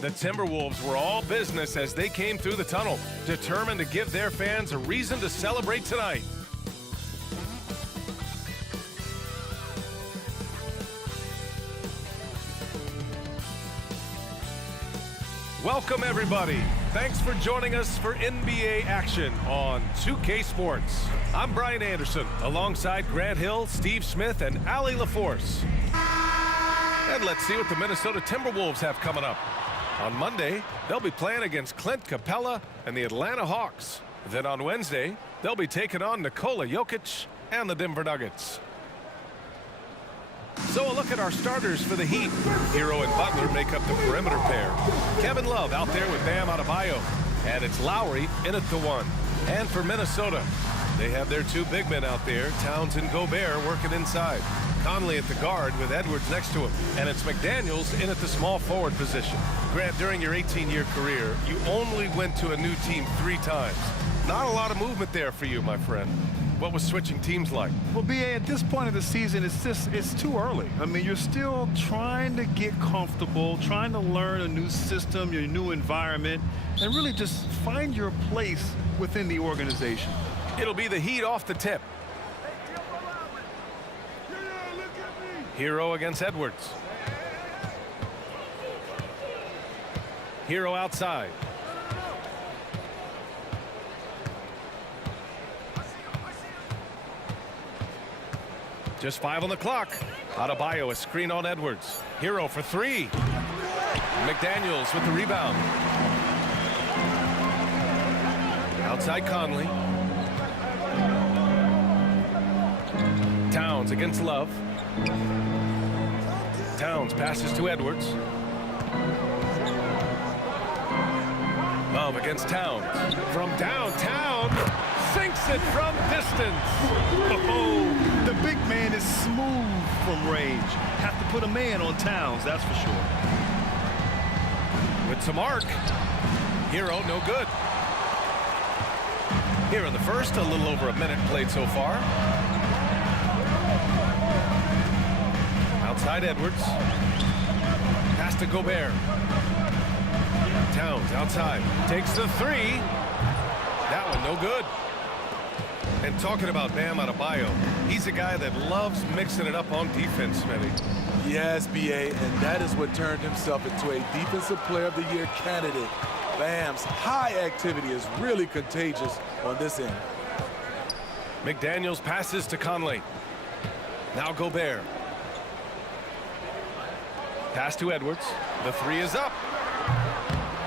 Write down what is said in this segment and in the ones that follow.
The Timberwolves were all business as they came through the tunnel, determined to give their fans a reason to celebrate tonight. Welcome, everybody. Thanks for joining us for NBA action on 2K Sports. I'm Brian Anderson, alongside Grant Hill, Steve Smith, and Allie LaForce. And let's see what the Minnesota Timberwolves have coming up. On Monday, they'll be playing against Clint Capella and the Atlanta Hawks. Then on Wednesday, they'll be taking on Nikola Jokic and the Denver Nuggets. So a look at our starters for the Heat. Hero and Butler make up the perimeter pair. Kevin Love out there with Bam Adebayo. And it's Lowry in at the one. And for Minnesota, they have their two big men out there, Towns and Gobert, working inside. Conley at the guard with Edwards next to him. And it's McDaniels in at the small forward position. Grant, during your 18-year career, you only went to a new team 3 times. Not a lot of movement there for you, my friend. What was switching teams like? Well, B.A., at this point of the season, it's too early. I mean, you're still trying to get comfortable, trying to learn a new system, your new environment, and really just find your place within the organization. It'll be the Heat off the tip. Hero against Edwards. Hero outside. Just 5 on the clock. Adebayo, a screen on Edwards. Hero for 3. McDaniels with the rebound. Outside Conley. Towns against Love. Towns passes to Edwards. Love against Towns. From downtown, sinks it from distance. Oh, the big man is smooth from range. Have to put a man on Towns, that's for sure. With some arc. Hero, no good. Here in the first, a little over a minute played so far. Outside Edwards. Pass to Gobert. Towns outside. Takes the 3. That one no good. And talking about Bam Adebayo, he's a guy that loves mixing it up on defense, Smitty. Yes, B.A., and that is what turned himself into a Defensive Player of the Year candidate. Bam's high activity is really contagious on this end. McDaniels passes to Conley. Now Gobert. Pass to Edwards. The 3 is up.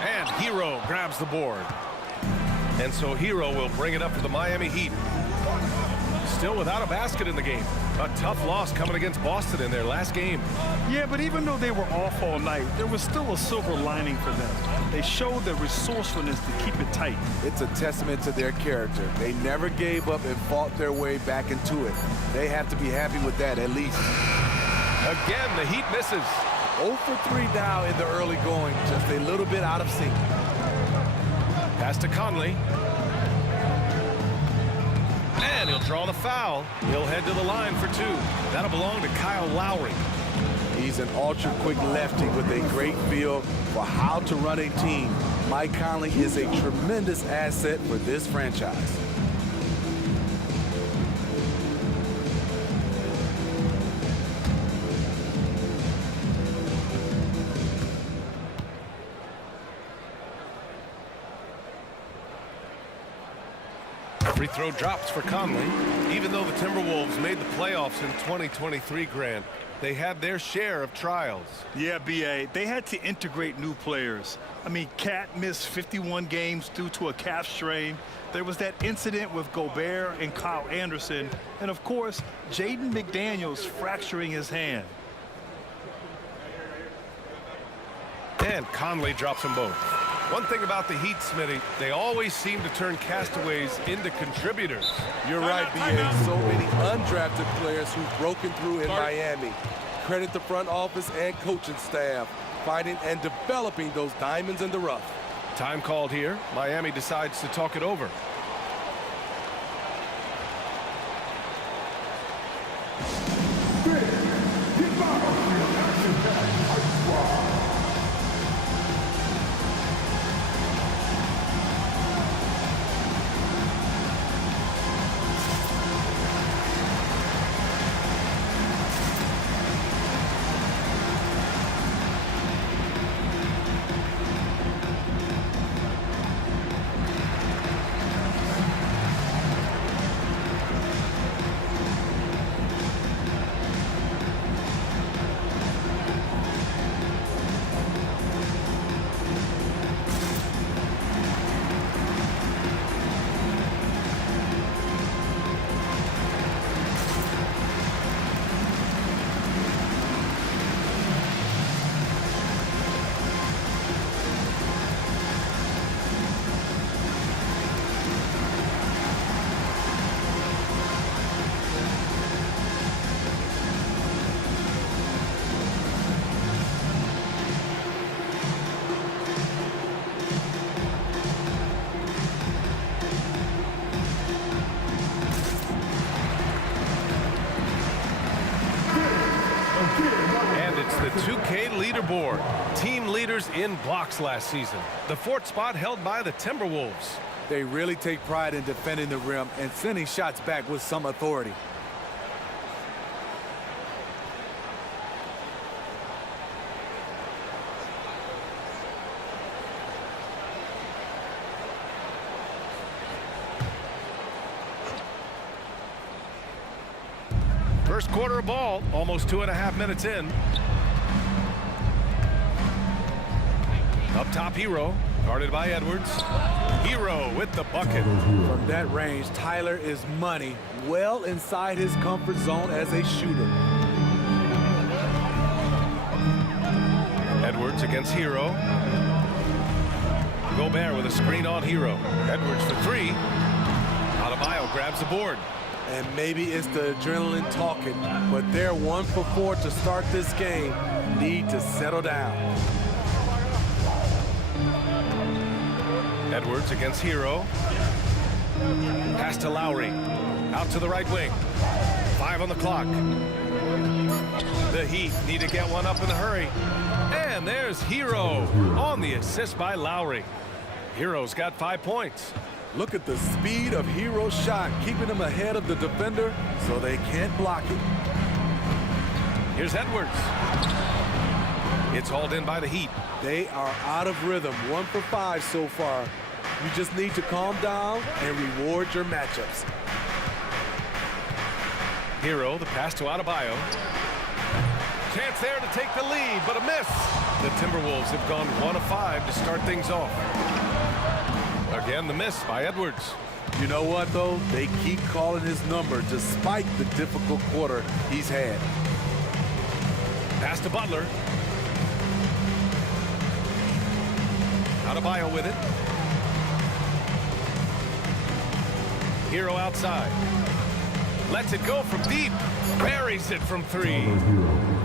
And Hero grabs the board. And so Hero will bring it up for the Miami Heat. Still without a basket in the game. A tough loss coming against Boston in their last game. Yeah, but even though they were off all night, there was still a silver lining for them. They showed their resourcefulness to keep it tight. It's a testament to their character. They never gave up and fought their way back into it. They have to be happy with that, at least. Again, the Heat misses. 0 for 3 now in the early going, just a little bit out of sync. Pass to Conley. And he'll draw the foul. He'll head to the line for 2. That'll belong to Kyle Lowry. He's an ultra-quick lefty with a great feel for how to run a team. Mike Conley is a tremendous asset for this franchise. Free throw drops for Conley. Even though the Timberwolves made the playoffs in 2023, Grant, they had their share of trials. Yeah, B.A., they had to integrate new players. I mean, Cat missed 51 games due to a calf strain. There was that incident with Gobert and Kyle Anderson. And, of course, Jaden McDaniels fracturing his hand. And Conley drops them both. One thing about the Heat, Smitty, they always seem to turn castaways into contributors. You're right, B.A. So many undrafted players who've broken through in Miami. Credit the front office and coaching staff, finding and developing those diamonds in the rough. Time called here. Miami decides to talk it over. It's the 2K leaderboard. Team leaders in blocks last season. The 4th spot held by the Timberwolves. They really take pride in defending the rim and sending shots back with some authority. First quarter of ball, almost 2.5 minutes in. Up top, Hero, guarded by Edwards. Hero with the bucket. From that range, Tyler is money, well inside his comfort zone as a shooter. Edwards against Hero. Gobert with a screen on Hero. Edwards for 3. Adebayo grabs the board. And maybe it's the adrenaline talking, but they're 1 for 4 to start this game. Need to settle down. Edwards against Hero. Pass to Lowry. Out to the right wing. 5 on the clock. The Heat need to get one up in a hurry. And there's Hero on the assist by Lowry. Hero's got 5 points. Look at the speed of Hero's shot, keeping him ahead of the defender so they can't block it. Here's Edwards. It's hauled in by the Heat. They are out of rhythm, 1 for 5 so far. You just need to calm down and reward your matchups. Hero, the pass to Adebayo. Chance there to take the lead, but a miss. The Timberwolves have gone 1 of 5 to start things off. Again, the miss by Edwards. You know what, though? They keep calling his number despite the difficult quarter he's had. Pass to Butler. Adebayo with it. Hero outside. Lets it go from deep. Buries it from 3.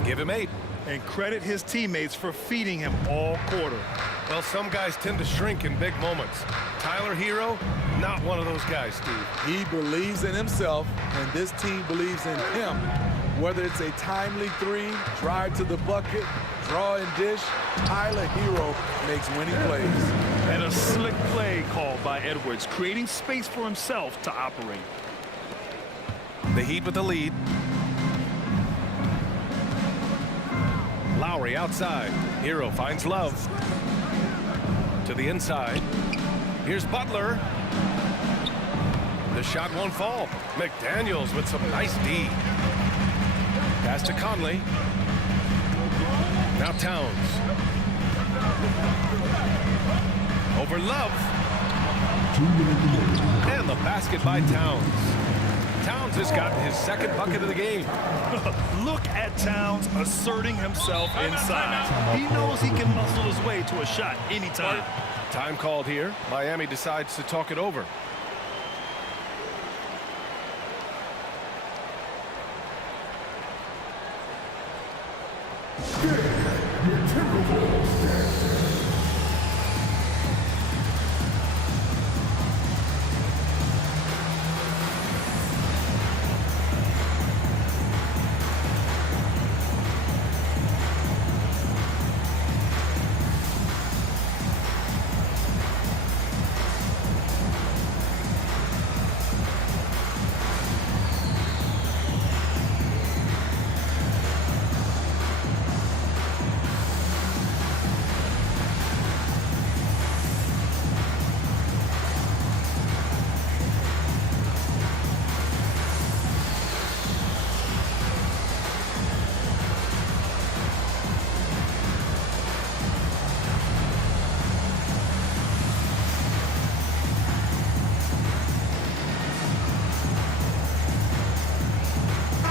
Give him 8. And credit his teammates for feeding him all quarter. Well, some guys tend to shrink in big moments. Tyler Hero, not one of those guys, Steve. He believes in himself, and this team believes in him. Whether it's a timely 3, drive to the bucket, draw and dish, Tyler Hero makes winning plays. And a slick play called by Edwards, creating space for himself to operate. The Heat with the lead. Lowry outside. Hero finds Love. To the inside. Here's Butler. The shot won't fall. McDaniels with some nice D. Pass to Conley. Now Towns. Over Love. And the basket by Towns. Towns has gotten his 2nd bucket of the game. Look at Towns asserting himself inside. He knows he can muscle his way to a shot anytime. Time called here. Miami decides to talk it over.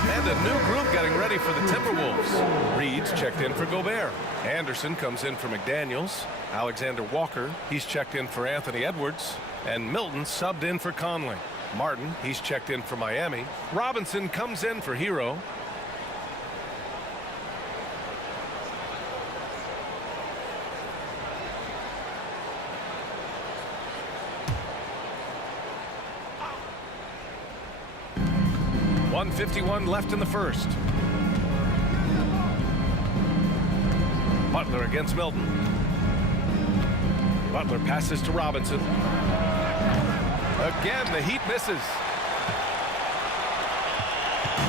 And a new group getting ready for the Timberwolves. Reed's checked in for Gobert. Anderson comes in for McDaniels. Alexander Walker, he's checked in for Anthony Edwards. And Milton subbed in for Conley. Martin, he's checked in for Miami. Robinson comes in for Hero. .151 left in the first. Butler against Milton. Butler passes to Robinson. Again, the Heat misses.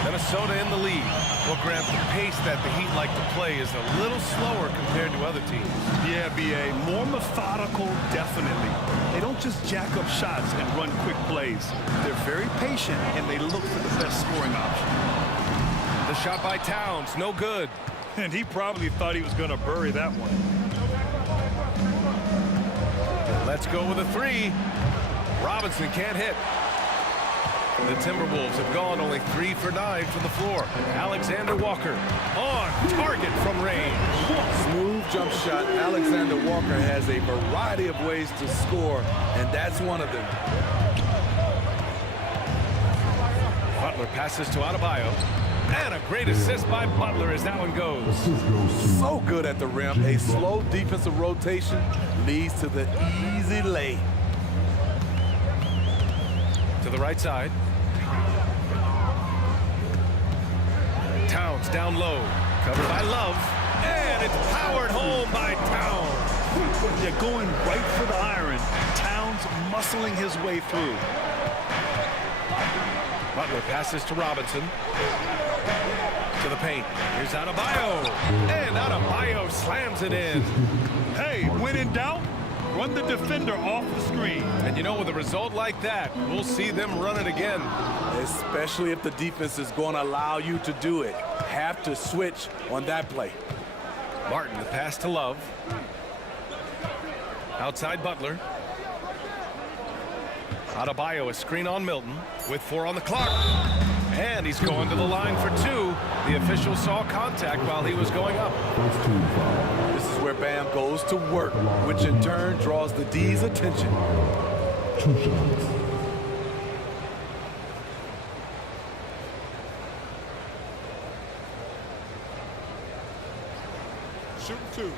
Minnesota in the lead. Well, Grant, the pace that the Heat like to play is a little slower compared to other teams. Yeah, B.A. More methodical, definitely. They don't just jack up shots and run quick plays. They're very patient, and they look for the best scoring option. The shot by Towns, no good. And he probably thought he was going to bury that one. Let's go with a three. Robinson can't hit. The Timberwolves have gone only 3 for 9 from the floor. Alexander Walker on target from range. Smooth jump shot. Alexander Walker has a variety of ways to score, and that's one of them. Butler passes to Adebayo. And a great assist by Butler as that one goes. So good at the rim. A slow defensive rotation leads to the easy lay. To the right side. Towns down low. Covered by Love. And it's powered home by Towns. They're going right for the iron. Towns muscling his way through. Butler passes to Robinson. To the paint. Here's Adebayo. And Adebayo slams it in. Hey, when in doubt, run the defender off the screen. And you know, with a result like that, we'll see them run it again. Especially if the defense is going to allow you to do it. Have to switch on that play. Martin, the pass to Love. Outside Butler. Adebayo, a screen on Milton with 4 on the clock. And he's going to the line for 2. The official saw contact while he was going up. This is where Bam goes to work, which in turn draws the D's attention. 2 shots. Shooting 2.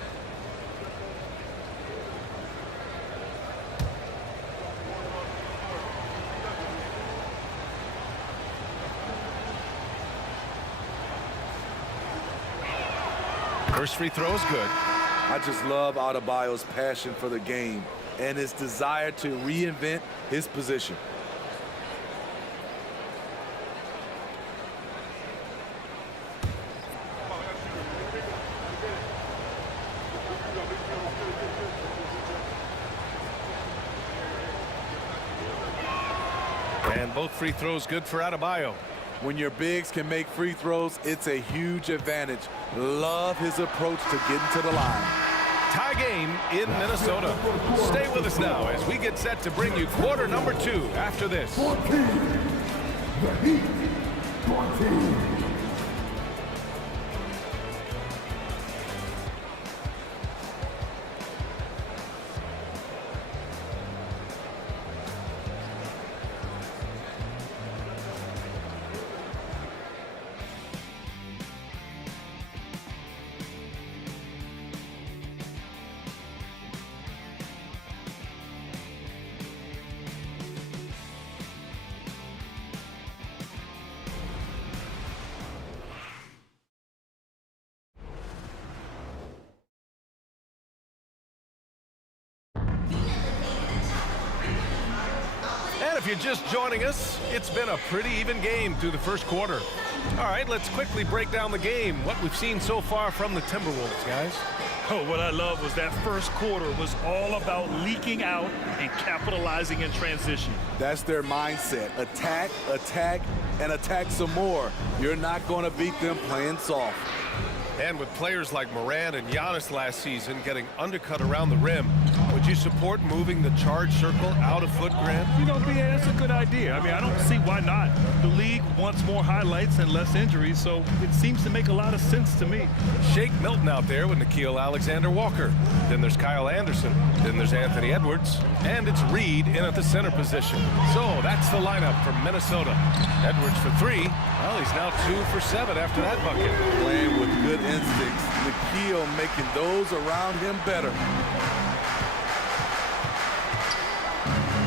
First free throw is good. I just love Adebayo's passion for the game and his desire to reinvent his position. And both free throws good for Adebayo. When your bigs can make free throws, it's a huge advantage. Love his approach to getting to the line. Tie game in Minnesota. Stay with us now as we get set to bring you quarter number 2 after this. 14. The Heat. 14. If you're just joining us, it's been a pretty even game through the first quarter. All right, let's quickly break down the game, what we've seen so far from the Timberwolves, guys. Oh, what I love was that first quarter was all about leaking out and capitalizing in transition. That's their mindset. Attack, attack, and attack some more. You're not going to beat them playing soft. And with players like Morant and Giannis last season getting undercut around the rim, would you support moving the charge circle out of foot, Grant? You know, B.A., that's a good idea. I mean, I don't see why not. The league wants more highlights and less injuries, so it seems to make a lot of sense to me. Shake Milton out there with Nickeil Alexander-Walker. Then there's Kyle Anderson. Then there's Anthony Edwards. And it's Reed in at the center position. So that's the lineup from Minnesota. Edwards for 3. Well, he's now 2 for 7 after that bucket. Playing with good instincts. Nickeil making those around him better.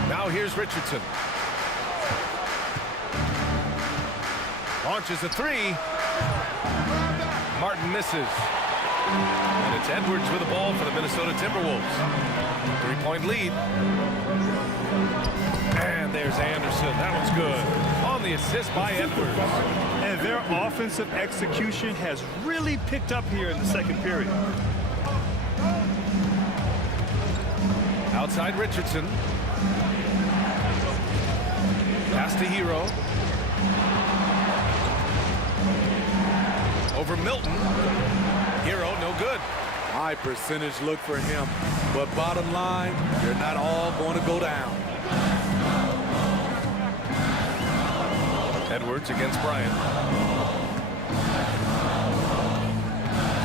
Now here's Richardson. Launches a 3. Martin misses. And it's Edwards with the ball for the Minnesota Timberwolves. 3-point lead. And there's Anderson. That one's good. On the assist by Edwards. And their offensive execution has really picked up here in the second period. Outside Richardson. Pass to Hero. Over Milton. Hero, no good. High percentage look for him. But bottom line, they're not all going to go down. Edwards against Bryant.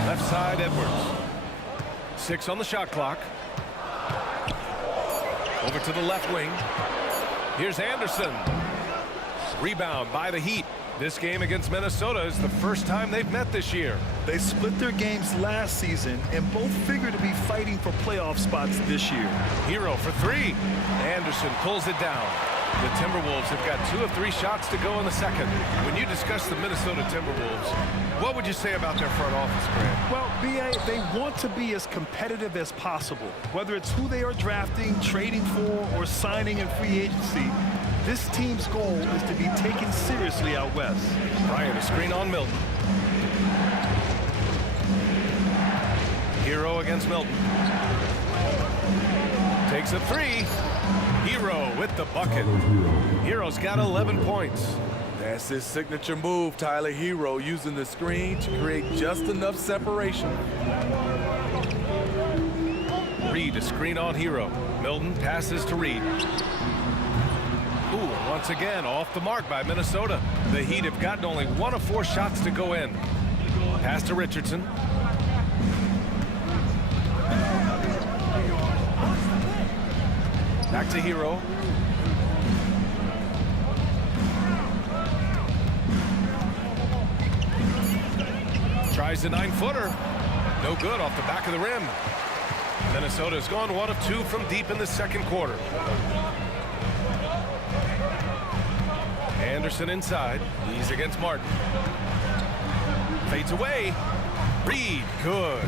Left side, Edwards. 6 on the shot clock. Over to the left wing. Here's Anderson. Rebound by the Heat. This game against Minnesota is the first time they've met this year. They split their games last season and both figure to be fighting for playoff spots this year. Hero for 3. Anderson pulls it down. The Timberwolves have got 2 of 3 shots to go in the second. When you discuss the Minnesota Timberwolves, what would you say about their front office, Grant? Well, B.A., they want to be as competitive as possible. Whether it's who they are drafting, trading for, or signing in free agency, this team's goal is to be taken seriously out west. Bryant, a screen on Milton. Hero against Milton. Takes a 3. Hero with the bucket. Hero's got 11 points. That's his signature move, Tyler. Hero using the screen to create just enough separation. Reed, a screen on Hero. Milton passes to Reed. Ooh, once again, off the mark by Minnesota. The Heat have gotten only 1 of 4 shots to go in. Pass to Richardson. Back to Hero. Tries the 9-footer. No good off the back of the rim. Minnesota's gone 1 of 2 from deep in the second quarter. Anderson inside. He's against Martin. Fades away. Reed, good.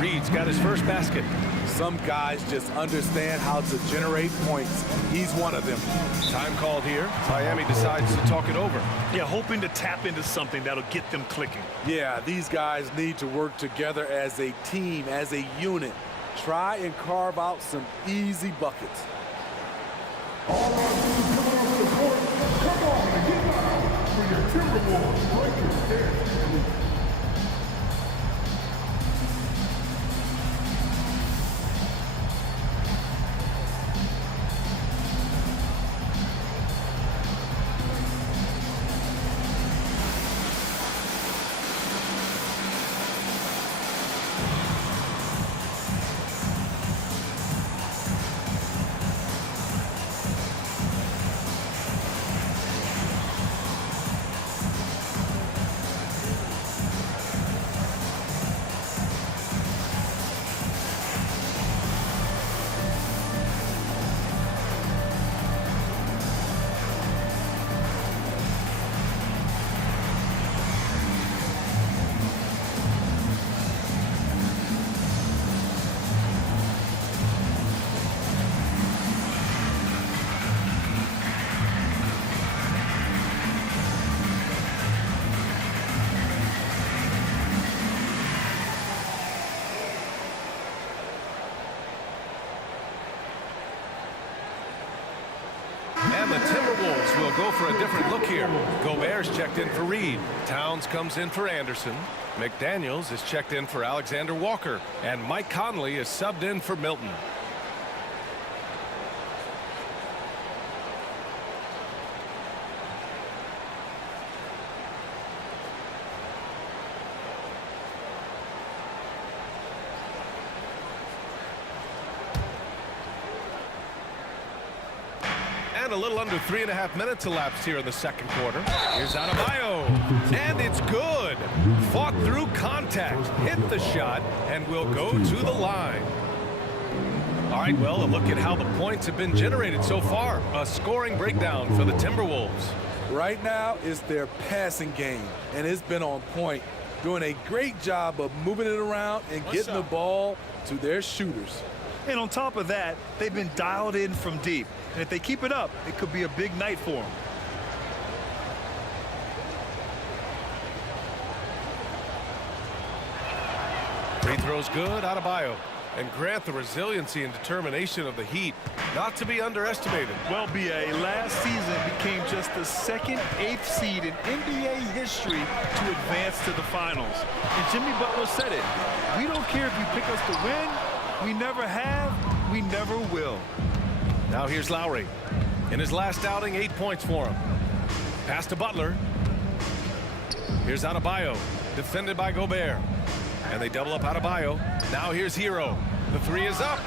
Reed's got his first basket. Some guys just understand how to generate points. He's one of them. Time called here. Miami decides to talk it over. Yeah, hoping to tap into something that'll get them clicking. Yeah, these guys need to work together as a team, as a unit. Try and carve out some easy buckets. All our teams coming over the court. Come on and get down for your Timberwolves Breakers dance. And the Timberwolves will go for a different look here. Gobert's checked in for Reed. Towns comes in for Anderson. McDaniels is checked in for Alexander Walker. And Mike Conley is subbed in for Milton. And a little under 3.5 minutes elapsed here in the second quarter. Here's Adebayo, and it's good. Fought through contact, hit the shot, and will go to the line. All right, well, a look at how the points have been generated so far. A scoring breakdown for the Timberwolves. Right now is their passing game, and it's been on point. doing a great job of moving it around and getting the ball to their shooters. And on top of that, they've been dialed in from deep. And if they keep it up, it could be a big night for them. Free throws good, Adebayo. And grant the resiliency and determination of the Heat, not to be underestimated. Well, B.A., last season became just the second 8th seed in NBA history to advance to the finals. And Jimmy Butler said it. We don't care if you pick us to win. We never have. We never will. Now here's Lowry. In his last outing, 8 points for him. Pass to Butler. Here's Adebayo, defended by Gobert. And they double up Adebayo. Now here's Hero. The three is up.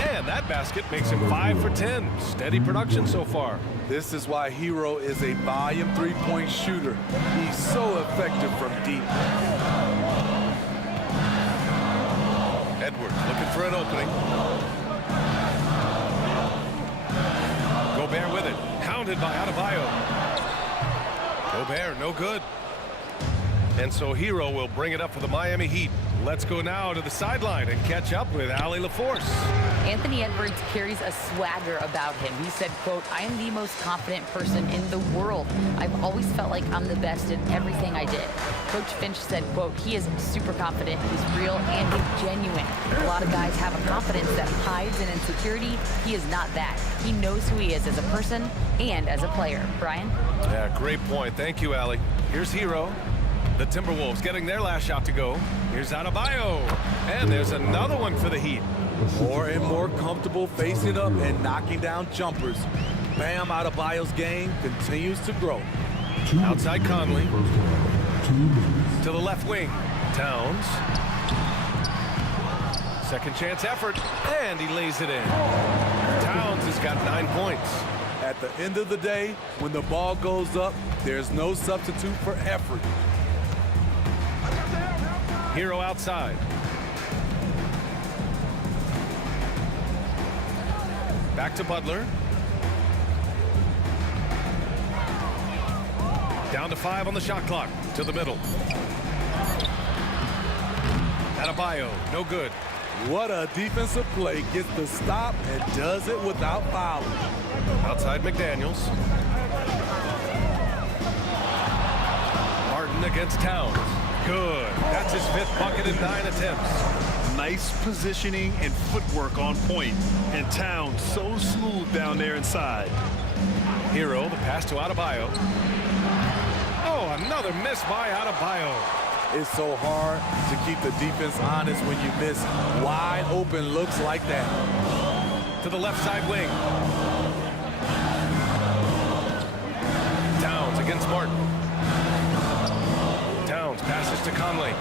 And that basket makes him 5 for 10. Steady production so far. This is why Hero is a volume three-point shooter. He's so effective from deep. Edwards looking for an opening. Gobert with it. Hounded by Adebayo. Gobert, no good. And so Hero will bring it up for the Miami Heat. Let's go now to the sideline and catch up with Allie LaForce. Anthony Edwards carries a swagger about him. He said, quote, "I am the most confident person in the world. I've always felt like I'm the best in everything I did." Coach Finch said, quote, "He is super confident, he's real, and he's genuine. A lot of guys have a confidence that hides in insecurity. He is not that. He knows who he is as a person and as a player." Brian? Yeah, great point. Thank you, Allie. Here's Hero. The Timberwolves getting their last shot to go. Here's Adebayo. And there's another one for the Heat. More and more comfortable facing up and knocking down jumpers. Bam Adebayo's game continues to grow. Outside Conley. To the left wing. Towns. Second chance effort. And he lays it in. Towns has got 9 points. At the end of the day, when the ball goes up, there's no substitute for effort. Hero outside. Back to Butler. Down to 5 on the shot clock. To the middle. Adebayo, no good. What a defensive play. Gets the stop and does it without fouling. Outside McDaniels. Martin against Towns. Good. That's his 5th bucket in 9 attempts. Nice positioning and footwork on point. And Towns so smooth down there inside. Hero, the pass to Adebayo. Oh, another miss by Adebayo. It's so hard to keep the defense honest when you miss wide open looks like that. To the left side wing. Towns against Martin. Towns passes to Conley.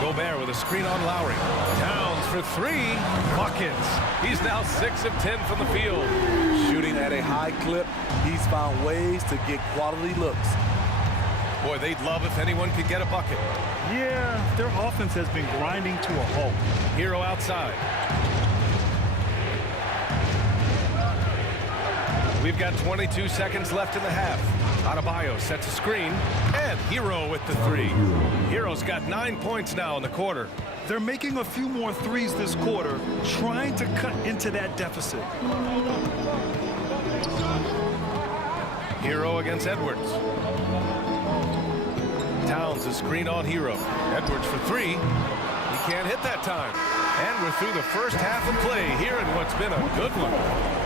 Gobert with a screen on Lowry. Towns for 3 buckets. He's now 6 of 10 from the field. Shooting at a high clip, he's found ways to get quality looks. Boy, they'd love if anyone could get a bucket. Yeah, their offense has been grinding to a halt. Hero outside. We've got 22 seconds left in the half. Adebayo sets a screen, and Hero with the 3. Hero's got 9 points now in the quarter. They're making a few more threes this quarter, trying to cut into that deficit. Hero against Edwards. Towns a screen on Hero. Edwards for 3. He can't hit that time. And we're through the first half of play here in what's been a good one.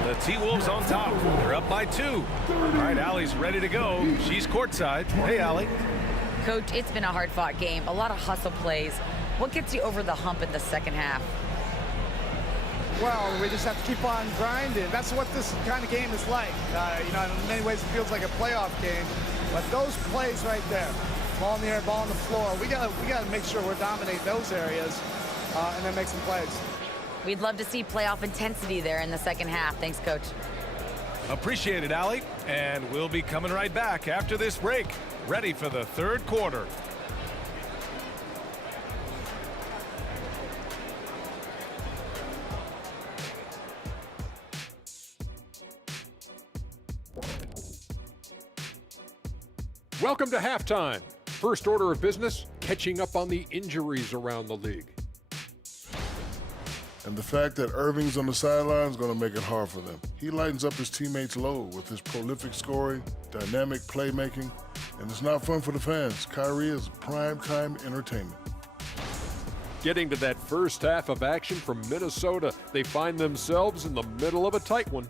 The T-Wolves on top. They're up by 2. All right, Allie's ready to go. She's courtside. Hey, Allie. Coach, it's been a hard-fought game. A lot of hustle plays. What gets you over the hump in the second half? Well, we just have to keep on grinding. That's what this kind of game is like. You know, in many ways it feels like a playoff game. But those plays right there, ball in the air, ball on the floor, we gotta make sure we're dominating those areas and then make some plays. We'd love to see playoff intensity there in the second half. Thanks, Coach. Appreciate it, Allie. And we'll be coming right back after this break. Ready for the third quarter. Welcome to halftime. First order of business, catching up on the injuries around the league. And the fact that Irving's on the sideline is going to make it hard for them. He lightens up his teammates' load with his prolific scoring, dynamic playmaking, and it's not fun for the fans. Kyrie is prime-time entertainment. Getting to that first half of action from Minnesota, they find themselves in the middle of a tight one.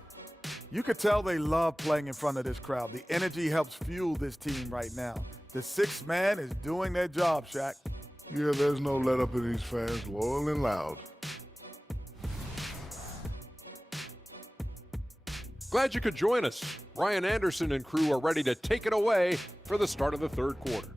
You could tell they love playing in front of this crowd. The energy helps fuel this team right now. The sixth man is doing their job, Shaq. Yeah, there's no let-up in these fans, loyal and loud. Glad you could join us. Ryan Anderson and crew are ready to take it away for the start of the third quarter.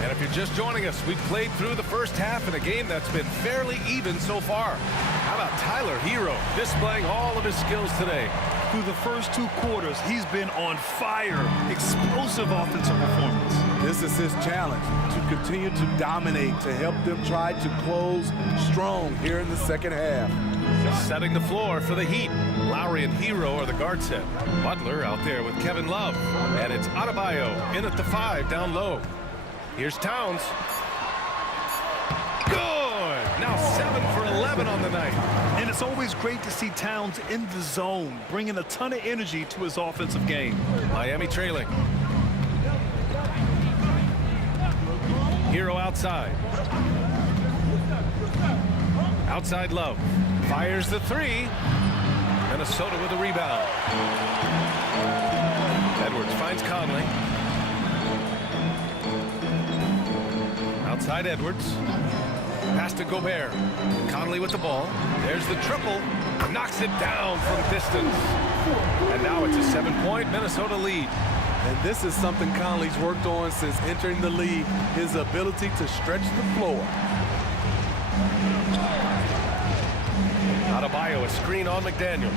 And if you're just joining us, we've played through the first half in a game that's been fairly even so far. How about Tyler Hero displaying all of his skills today? Through the first 2 quarters, he's been on fire. Explosive offensive performance. This is his challenge, to continue to dominate, to help them try to close strong here in the second half. Setting the floor for the Heat. Lowry and Hero are the guard set. Butler out there with Kevin Love. And it's Adebayo in at the 5 down low. Here's Towns. Good! Now 7 for 11 on the night. And it's always great to see Towns in the zone, bringing a ton of energy to his offensive game. Miami trailing. Hero outside. Outside Love. Fires the 3. Minnesota with a rebound. Edwards finds Conley. Outside Edwards. Pass to Gobert. Conley with the ball. There's the triple. Knocks it down from distance. And now it's a 7-point Minnesota lead. And this is something Conley's worked on since entering the league, his ability to stretch the floor. Adebayo, a screen on McDaniels.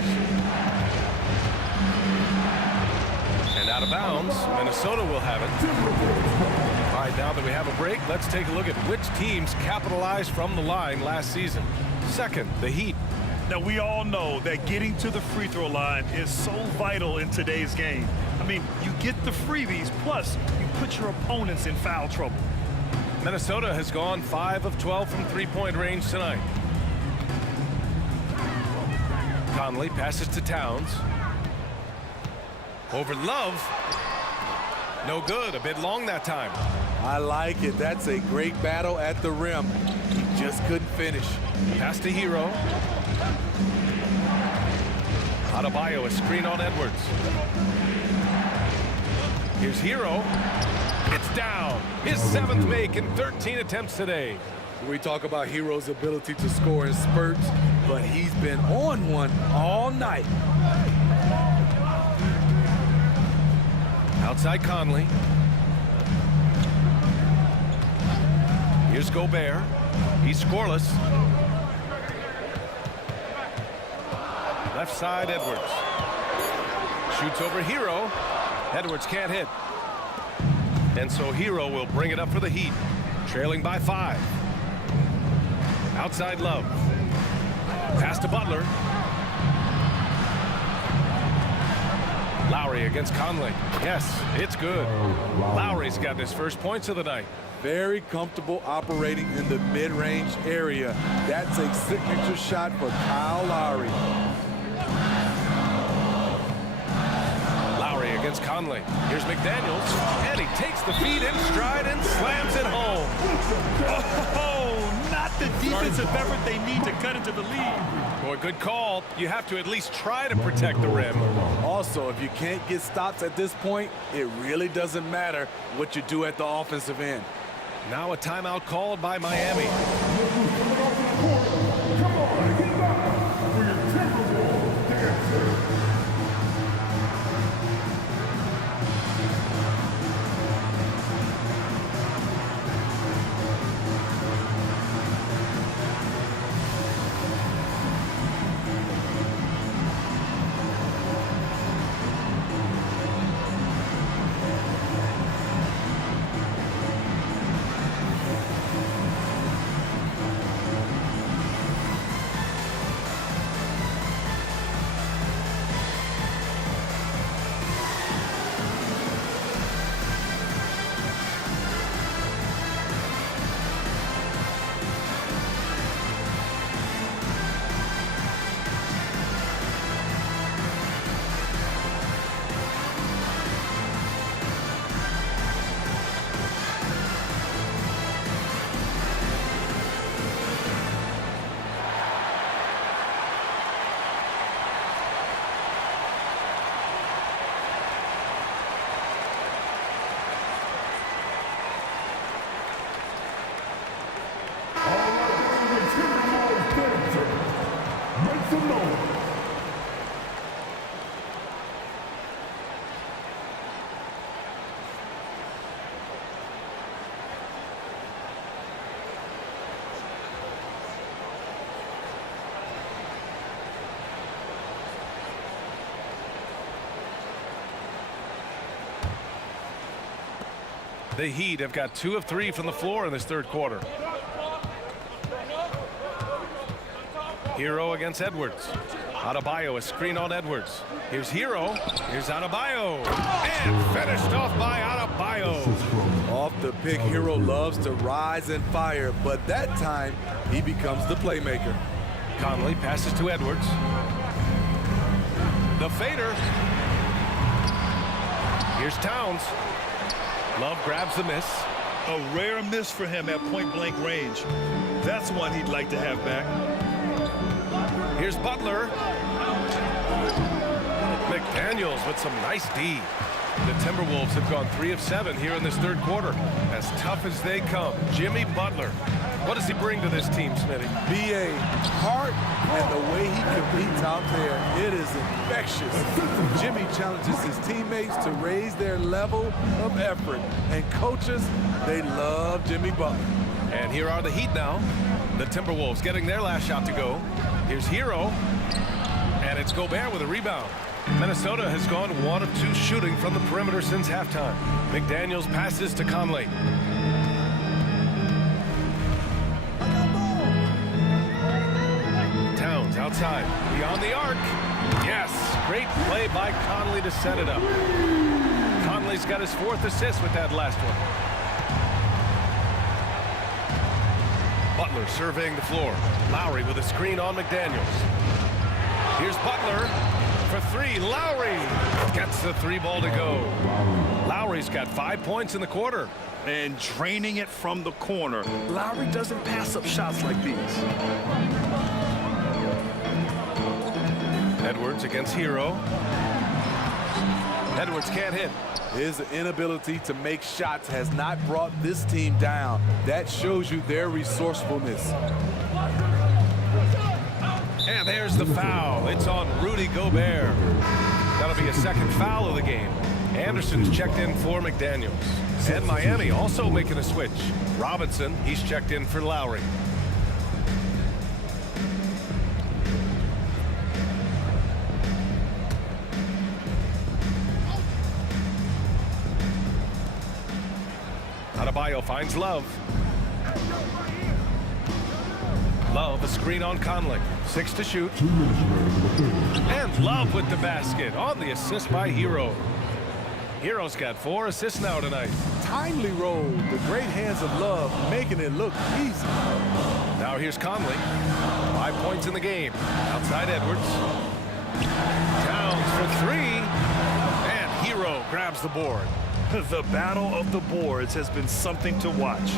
And out of bounds, Minnesota will have it. All right, now that we have a break, let's take a look at which teams capitalized from the line last season. Second, the Heat. Now, we all know that getting to the free throw line is so vital in today's game. I mean, you get the freebies, plus you put your opponents in foul trouble. Minnesota has gone 5 of 12 from three-point range tonight. Conley passes to Towns. Over Love. No good. A bit long that time. I like it. That's a great battle at the rim. He just couldn't finish. Pass to Hero. Adebayo, a screen on Edwards. Here's Hero. It's down. His 7th make in 13 attempts today. We talk about Hero's ability to score in spurts, but he's been on one all night. Outside Conley. Here's Gobert. He's scoreless. Left side, Edwards. Shoots over Hero. Edwards can't hit. And so Hero will bring it up for the Heat. Trailing by 5. Outside Love. Pass to Butler. Lowry against Conley. Yes, it's good. Lowry's got his first points of the night. Very comfortable operating in the mid-range area. That's a signature shot for Kyle Lowry. Lowry against Conley. Here's McDaniels, and he takes the feed in stride and slams it home. Oh, not the defensive effort they need to cut into the lead. Boy, good call. You have to at least try to protect the rim. Also, if you can't get stops at this point, it really doesn't matter what you do at the offensive end. Now a timeout called by Miami. Come on, get back for your Timberwolves dancer. The Heat have got 2 of 3 from the floor in this third quarter. Hero against Edwards. Adebayo, a screen on Edwards. Here's Hero. Here's Adebayo. And finished off by Adebayo. Off the pick, Hero loves to rise and fire, but that time he becomes the playmaker. Conley passes to Edwards. The fader. Here's Towns. Love grabs the miss. A rare miss for him at point-blank range. That's one he'd like to have back. Here's Butler. McDaniels with some nice D. The Timberwolves have gone 3 of 7 here in this third quarter. As tough as they come. Jimmy Butler. What does he bring to this team, Smitty? BA, heart, and the way he competes out there, it is infectious. Jimmy challenges his teammates to raise their level of effort. And coaches, they love Jimmy Butler. And here are the Heat now. The Timberwolves getting their last shot to go. Here's Hero. And it's Gobert with a rebound. Minnesota has gone 1 of 2 shooting from the perimeter since halftime. McDaniels passes to Conley. Towns outside, beyond the arc. Yes, great play by Conley to set it up. Conley's got his 4th assist with that last one. Butler surveying the floor. Lowry with a screen on McDaniels. Here's Butler for 3. Lowry gets the 3 ball to go. Lowry's got 5 points in the quarter. And draining it from the corner. Lowry doesn't pass up shots like these. Edwards against Hero. Edwards can't hit. His inability to make shots has not brought this team down. That shows you their resourcefulness. And there's the foul. It's on Rudy Gobert. That'll be a second foul of the game. Anderson's checked in for McDaniels. And Miami also making a switch. Robinson, he's checked in for Lowry. Adebayo finds Love. Love, a screen on Conley. 6 to shoot. And Love with the basket on the assist by Hero. Hero's got 4 assists now tonight. Timely roll. The great hands of Love making it look easy. Now here's Conley. 5 points in the game. Outside Edwards. Towns for 3. And Hero grabs the board. The battle of the boards has been something to watch.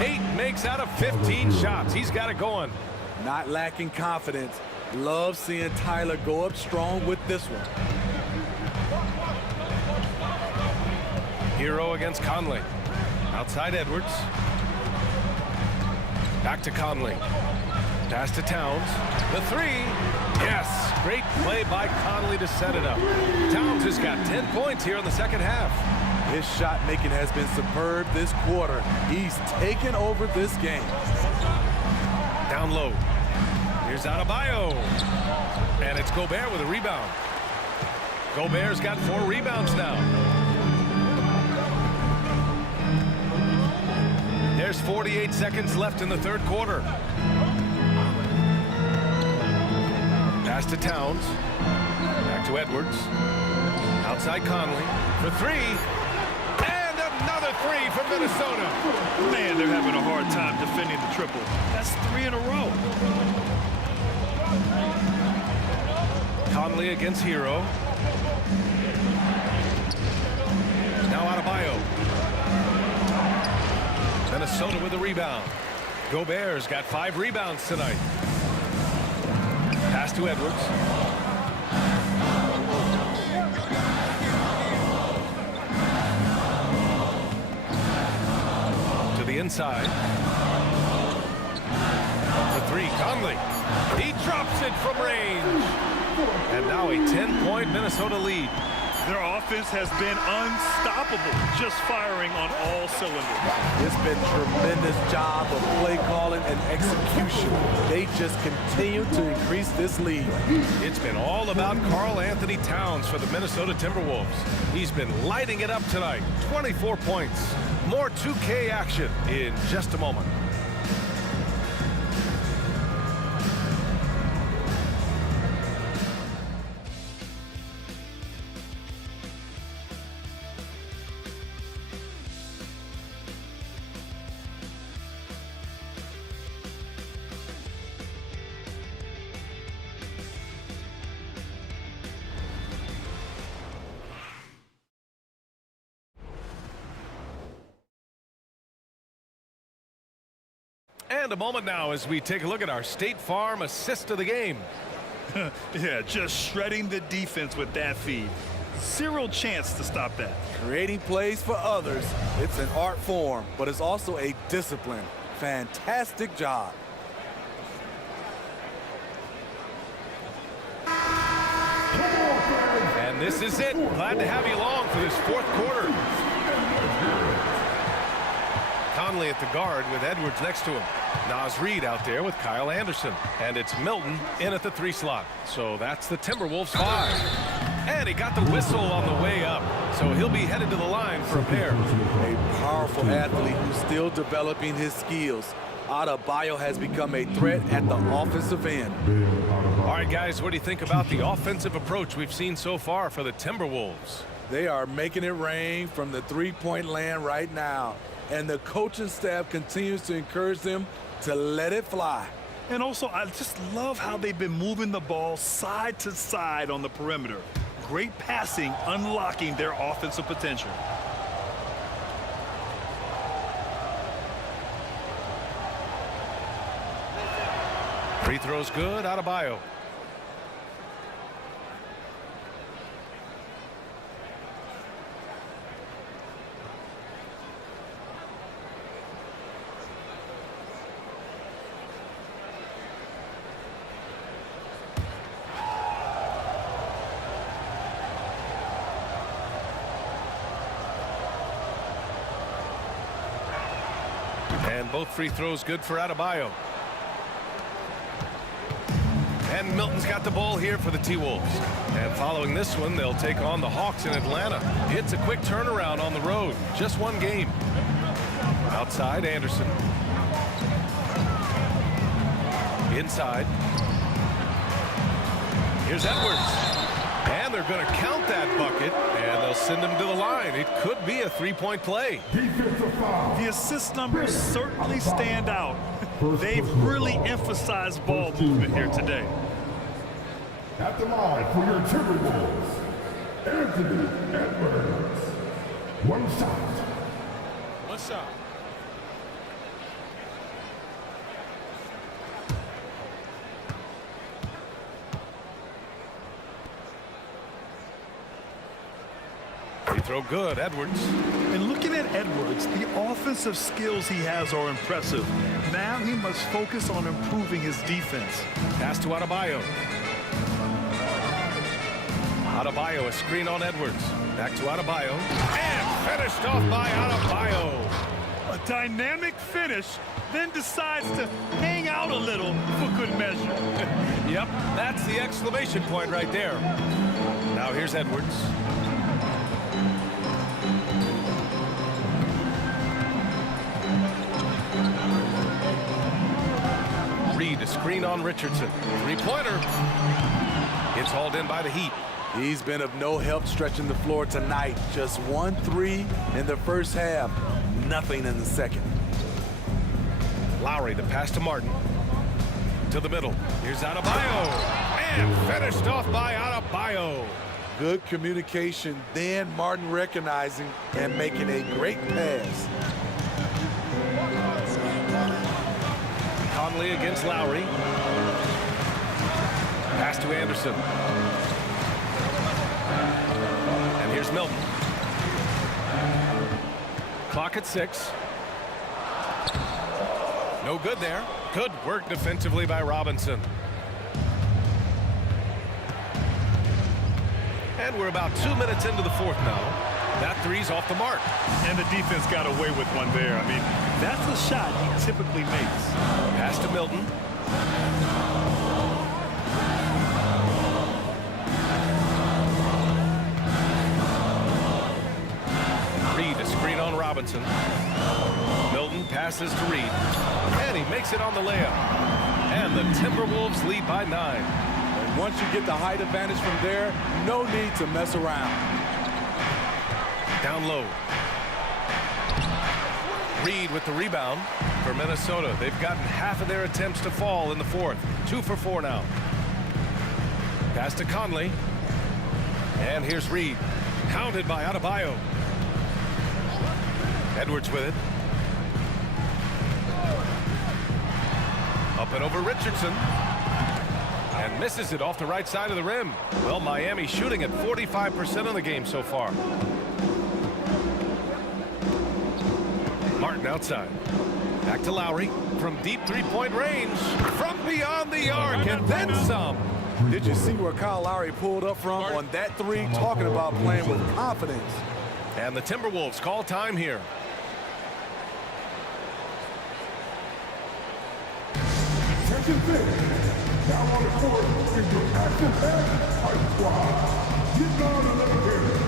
8 makes out of 15 shots. He's got it going. Not lacking confidence. Love seeing Tyler go up strong with this one. Hero against Conley. Outside Edwards. Back to Conley. Pass to Towns. The 3. Yes. Great play by Conley to set it up. Towns has got 10 points here in the second half. His shot making has been superb this quarter. He's taken over this game. Down low. Here's Adebayo. And it's Gobert with a rebound. Gobert's got 4 rebounds now. There's 48 seconds left in the third quarter. Pass to Towns. Back to Edwards. Outside Conley for 3. And another 3 for Minnesota. Man, they're having a hard time defending the triple. That's 3 in a row. Conley against Hero. Now Adebayo. Minnesota with a rebound. Gobert's got 5 rebounds tonight. Pass to Edwards. To the inside. three. Conley. He drops it from range. And now a 10-point Minnesota lead. Their offense has been unstoppable, just firing on all cylinders. It's been a tremendous job of play calling and execution. They just continue to increase this lead. It's been all about Karl Anthony Towns for the Minnesota Timberwolves. He's been lighting it up tonight. 24 points. More 2K action in just a moment. And a moment now as we take a look at our State Farm assist of the game. Yeah, just shredding the defense with that feed. Zero chance to stop that. Creating plays for others, it's an art form, but it's also a discipline. Fantastic job. And this is it. Glad to have you along for this fourth quarter. Conley at the guard with Edwards next to him. Naz Reid out there with Kyle Anderson. And it's Milton in at the 3 slot. So that's the Timberwolves 5. And he got the whistle on the way up. So he'll be headed to the line for a pair. A powerful athlete who's still developing his skills. Adebayo has become a threat at the offensive end. All right, guys, what do you think about the offensive approach we've seen so far for the Timberwolves? They are making it rain from the three-point land right now. And the coaching staff continues to encourage them to let it fly. And also, I just love how they've been moving the ball side to side on the perimeter. Great passing, unlocking their offensive potential. Free throws good, Adebayo. And both free throws good for Adebayo. And Milton's got the ball here for the T-Wolves. And following this one, they'll take on the Hawks in Atlanta. It's a quick turnaround on the road. Just one game. Outside, Anderson. Inside. Here's Edwards. And they're going to count that bucket, and they'll send him to the line. It could be a three-point play. The assist numbers certainly stand out. They've really emphasized ball movement here today. At the line for your Timberwolves, Anthony Edwards. One shot. One shot. Free throw good, Edwards. And looking at Edwards, the offensive skills he has are impressive. Now he must focus on improving his defense. Pass to Adebayo. Adebayo, a screen on Edwards. Back to Adebayo. And finished off by Adebayo. A dynamic finish, then decides to hang out a little for good measure. Yep, that's the exclamation point right there. Now here's Edwards. Reid, a screen on Richardson. Three-pointer. It's hauled in by the Heat. He's been of no help stretching the floor tonight. Just 1 3 in the first half. Nothing in the second. Lowry, the pass to Martin. To the middle. Here's Adebayo. And finished off by Adebayo. Good communication, then Martin recognizing and making a great pass. Conley against Lowry. Pass to Anderson. And here's Milton. Clock at 6. No good there. Good work defensively by Robinson. And we're about 2 minutes into the fourth now. That three's off the mark. And the defense got away with one there. I mean, that's a shot he typically makes. Pass to Milton. Reed, a screen on Robinson. Milton passes to Reed. And he makes it on the layup. And the Timberwolves lead by 9. And once you get the height advantage from there, no need to mess around. Down low. Reed with the rebound for Minnesota. They've gotten half of their attempts to fall in the fourth. 2 for 4 now. Pass to Conley. And here's Reed. Counted by Adebayo. Edwards with it. Up and over Richardson. And misses it off the right side of the rim. Well, Miami shooting at 45% of the game so far. Martin outside. Back to Lowry from deep three-point range. From beyond the arc and then some. Did you see where Kyle Lowry pulled up from on that three? Talking about playing with confidence. And the Timberwolves call time here. Second thing, now on the court is your active high squad. Get down and let it in.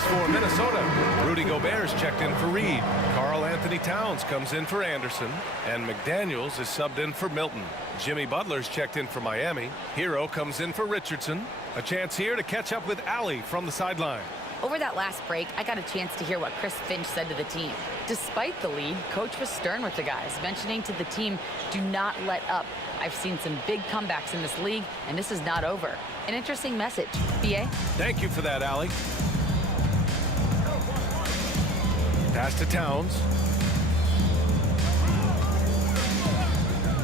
For Minnesota, Rudy Gobert's checked in for Reed. Karl Anthony Towns comes in for Anderson. And McDaniels is subbed in for Milton. Jimmy Butler's checked in for Miami. Hero comes in for Richardson. A chance here to catch up with Allie from the sideline. Over that last break, I got a chance to hear what Chris Finch said to the team. Despite the lead, Coach was stern with the guys, mentioning to the team, do not let up. I've seen some big comebacks in this league, and this is not over. An interesting message. B.A.? Thank you for that, Allie. Pass to Towns.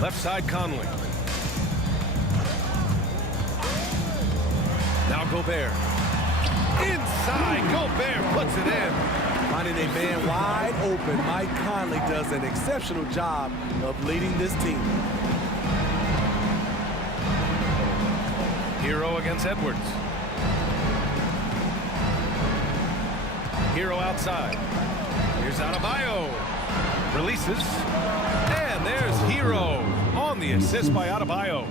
Left side, Conley. Now Gobert. Inside, Gobert puts it in. Finding a man wide open, Mike Conley does an exceptional job of leading this team. Hero against Edwards. Hero outside. Here's Adebayo. Releases. And there's Hero on the assist by Adebayo.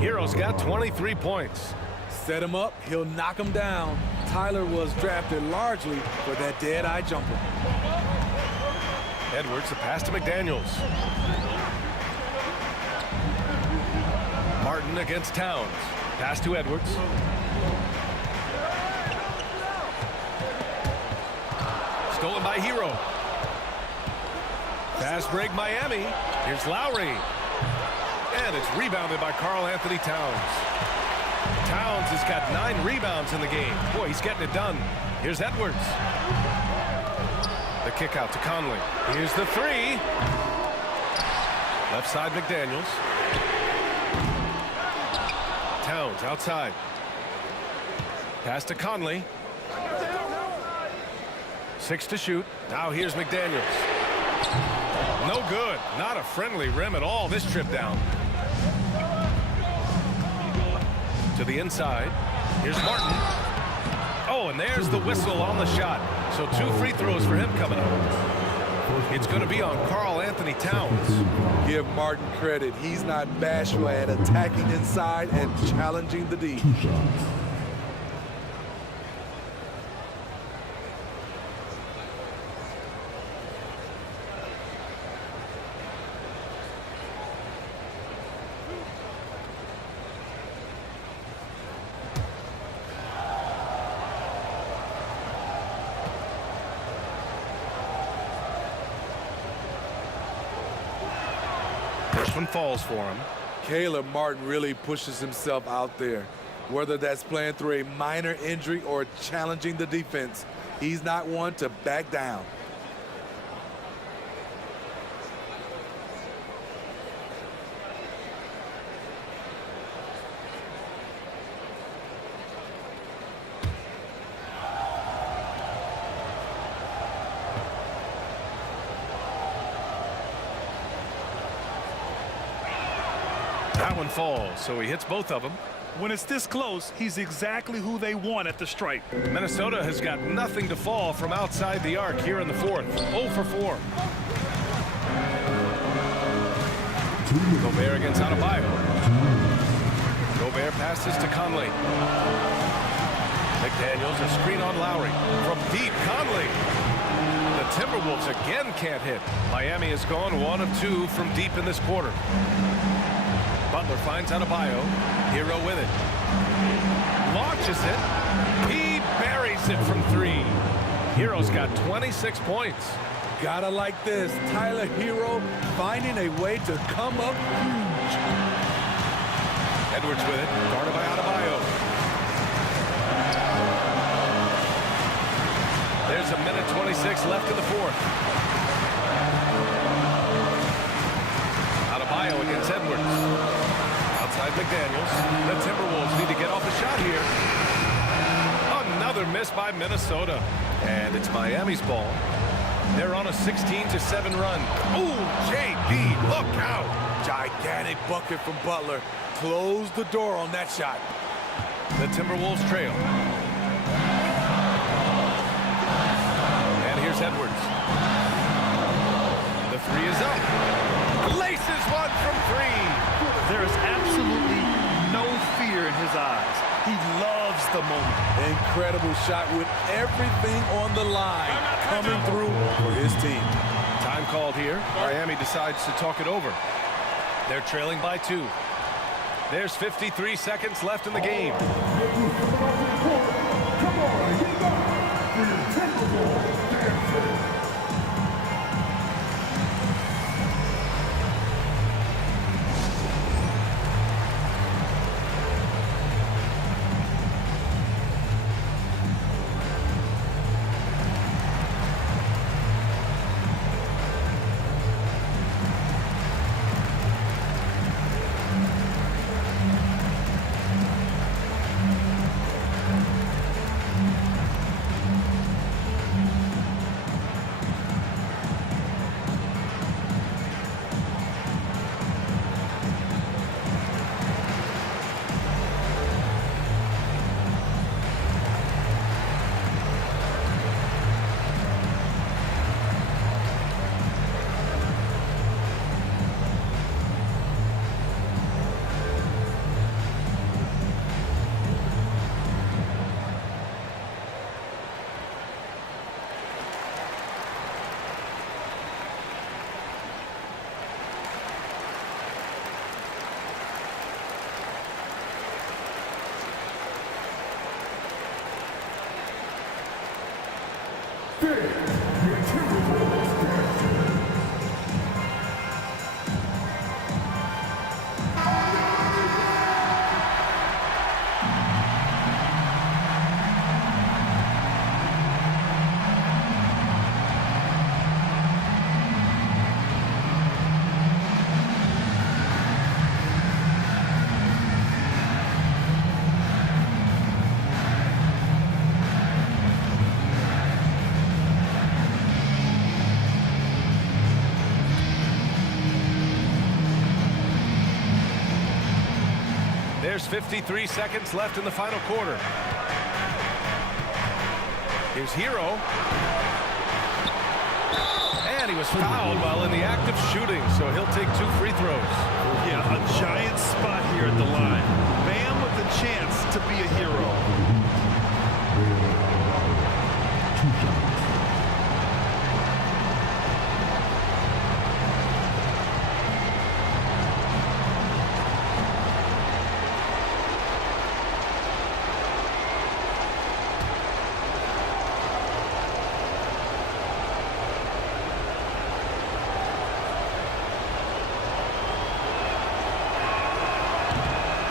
Hero's got 23 points. Set him up, he'll knock him down. Tyler was drafted largely for that dead-eye jumper. Edwards, the pass to McDaniels. Martin against Towns. Pass to Edwards. Stolen by Hero. Fast break Miami. Here's Lowry. And it's rebounded by Karl Anthony Towns. Towns has got 9 rebounds in the game. Boy, he's getting it done. Here's Edwards. The kick out to Conley. Here's the three. Left side McDaniels. Towns outside. Pass to Conley. 6 to shoot. Now here's McDaniels. No good. Not a friendly rim at all this trip down. To the inside. Here's Martin. Oh, and there's the whistle on the shot. So 2 free throws for him coming up. It's going to be on Karl Anthony Towns. Give Martin credit. He's not bashful at attacking inside and challenging the D. 2 shots. This one falls for him. Caleb Martin really pushes himself out there. Whether that's playing through a minor injury or challenging the defense, he's not one to back down. That one falls, so he hits both of them. When it's this close, he's exactly who they want at the stripe. Minnesota has got nothing to fall from outside the arc here in the fourth. 0 for 4. Gobert against Adebayo. Gobert passes to Conley. McDaniels, a screen on Lowry. From deep, Conley. The Timberwolves again can't hit. Miami has gone 1 of 2 from deep in this quarter. Butler finds Adebayo. Hero with it. Launches it. He buries it from 3. Hero's got 26 points. Gotta like this. Tyler Hero finding a way to come up huge. Edwards with it. Guarded by Adebayo. There's a minute 26 left in the fourth. Adebayo against Edwards. Outside McDaniels. The Timberwolves need to get off a shot here. Another miss by Minnesota. And it's Miami's ball. They're on a 16-7 run. Ooh, JB, look out. Gigantic bucket from Butler. Close the door on that shot. The Timberwolves trail. And here's Edwards. The 3 is up. Laces one from 3. There is absolutely no fear in his eyes. He loves the moment. Incredible shot with everything on the line coming through for his team. Time called here. Miami decides to talk it over. They're trailing by 2. There's 53 seconds left in the game. Come on, get back for your Timberwolves dancers. There's 53 seconds left in the final quarter. Here's Hero. And he was fouled while in the act of shooting, so he'll take 2 free throws. Yeah, a giant spot here at the line. Bam with a chance to be a hero.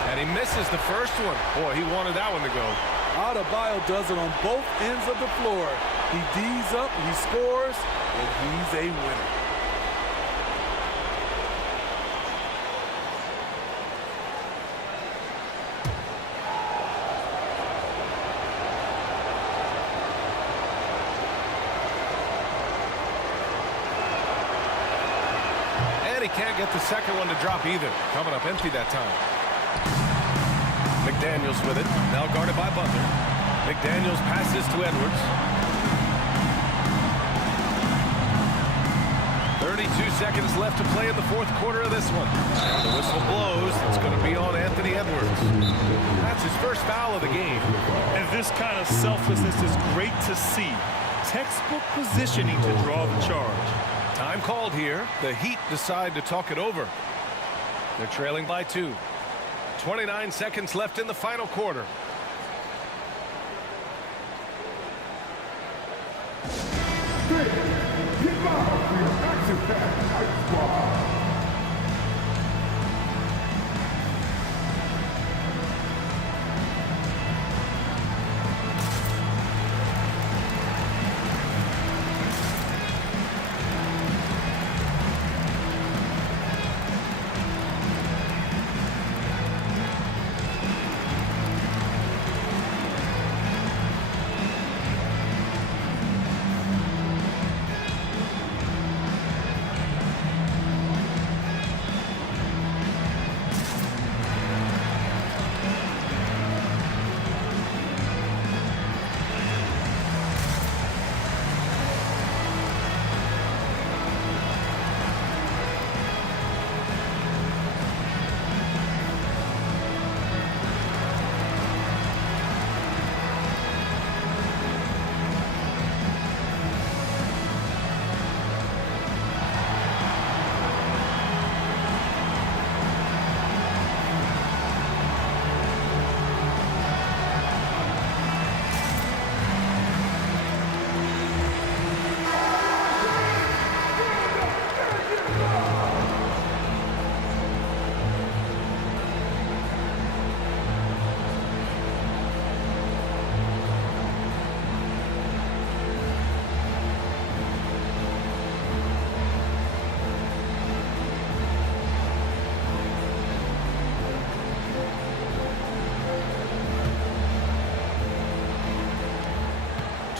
And he misses the first one. Boy, he wanted that one to go. Adebayo does it on both ends of the floor. He D's up, he scores, and he's a winner. And he can't get the second one to drop either. Coming up empty that time. McDaniels with it. Now guarded by Butler. McDaniels passes to Edwards. 32 seconds left to play in the 4th quarter of this one. And the whistle blows. It's going to be on Anthony Edwards. That's his first foul of the game. And this kind of selflessness is great to see. Textbook positioning to draw the charge. Time called here. The Heat decide to talk it over. They're trailing by 2. 29 seconds left in the final quarter. Get live for your action-packed hype squad.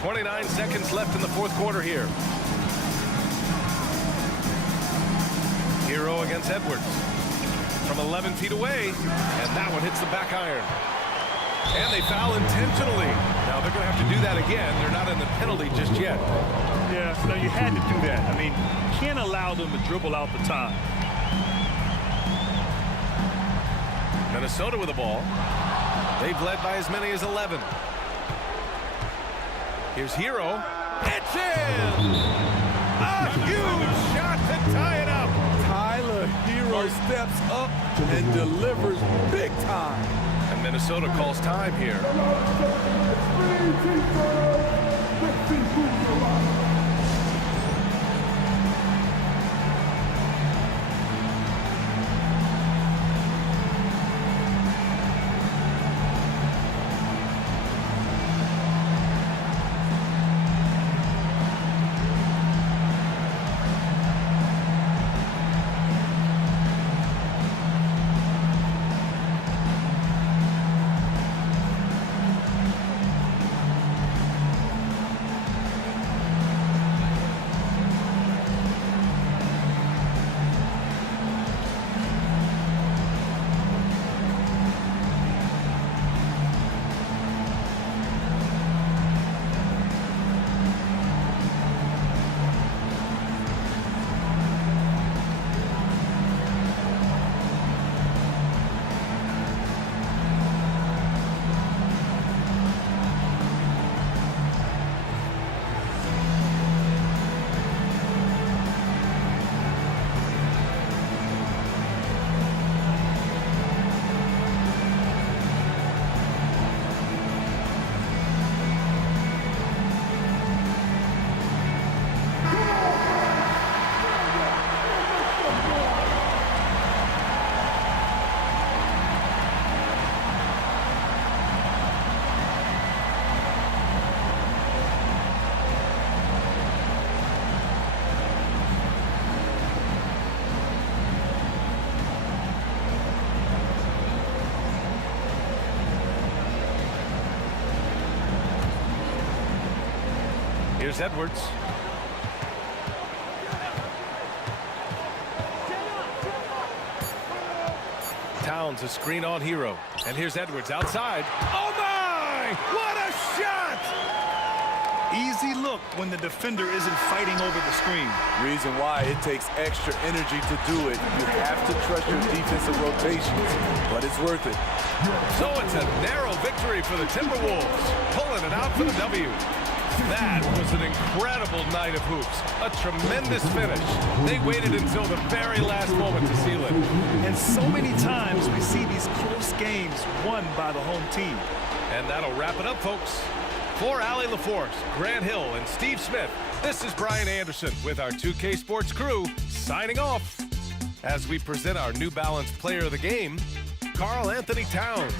.29 seconds left in the 4th quarter here. Hero against Edwards. From 11 feet away, and that one hits the back iron. And they foul intentionally. Now they're going to have to do that again. They're not in the penalty just yet. Yeah, so you had to do that. I mean, can't allow them to dribble out the time. Minnesota with the ball. They've led by as many as 11. Here's Hero. It's in! A huge shot to tie it up. Tyler Hero steps up and delivers big time. And Minnesota calls time here. Here's Edwards. Towns a screen on Hero. And here's Edwards outside. Oh my! What a shot! Easy look when the defender isn't fighting over the screen. Reason why it takes extra energy to do it. You have to trust your defensive rotations, but it's worth it. So it's a narrow victory for the Timberwolves, pulling it out for the W. That was an incredible night of hoops. A tremendous finish. They waited until the very last moment to seal it. And so many times we see these close games won by the home team. And that'll wrap it up, folks. For Allie LaForce, Grant Hill, and Steve Smith, this is Brian Anderson with our 2K Sports crew signing off as we present our New Balance Player of the Game, Karl Anthony Towns.